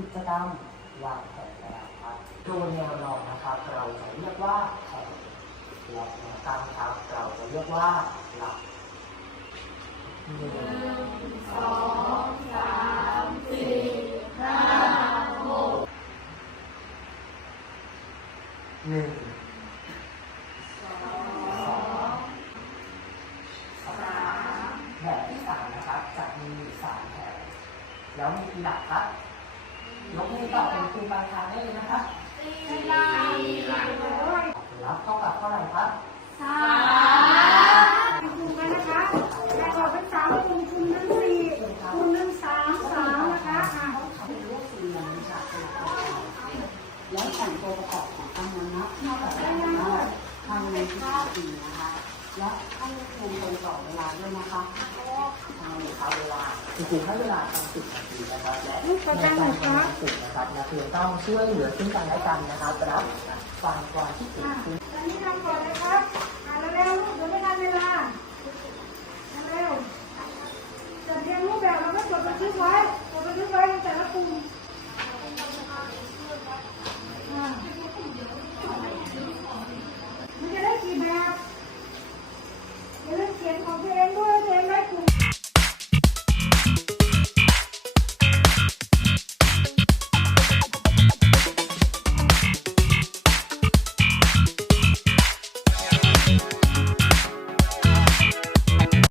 กิจกรรมวางแผนอนาครับตัวแนวนอนนะครับ เราจะเรียกว่าแผนและแนวตั้งครับเราจะเรียกว่าหลักหนึ่งสองสามสี่ห้าหกหนึ่งแบนที่สามนะครับจะมีสามแถนแล้วมีหลักครับ ยกมือตอบเป็นครูบางครั้งได้เลยนะครับรับเท่ากับเท่าไหร่ครับคูณกันนะคะแต่ออกเป็นสามคูณคูณทั้งสี่คูณทั้งสามสามนะคะอะเป็นรูปสี่เหลี่ยมจากตัวประกอบแล้วแต่งตัวประกอบของตั้งนั้นนะนอกจากนั้นแล้วทำในที่สี่นะคะ และให้ครูตรงต่อเวลาด้วยนะคะ จริงๆให้เวลาทำสิบนาทีนะครับและในการทำสิบนะครับนักเรียนต้องช่วยเหลือซึ่งกันและกันนะครับรับฟังความที่เกิดขึ้นอนนี้ทำก่อนนะครับอ่านเร็วๆลูกเดี๋ยวไม่ทันเวลาเร็วจัดเรียงรูปแบบแล้วก็จดบันทึกไว้จดบันทึกไว้ในแต่ละกลุ่มมันจะได้กี่แบบจะไาลืมเขียนของตัวเองด้วย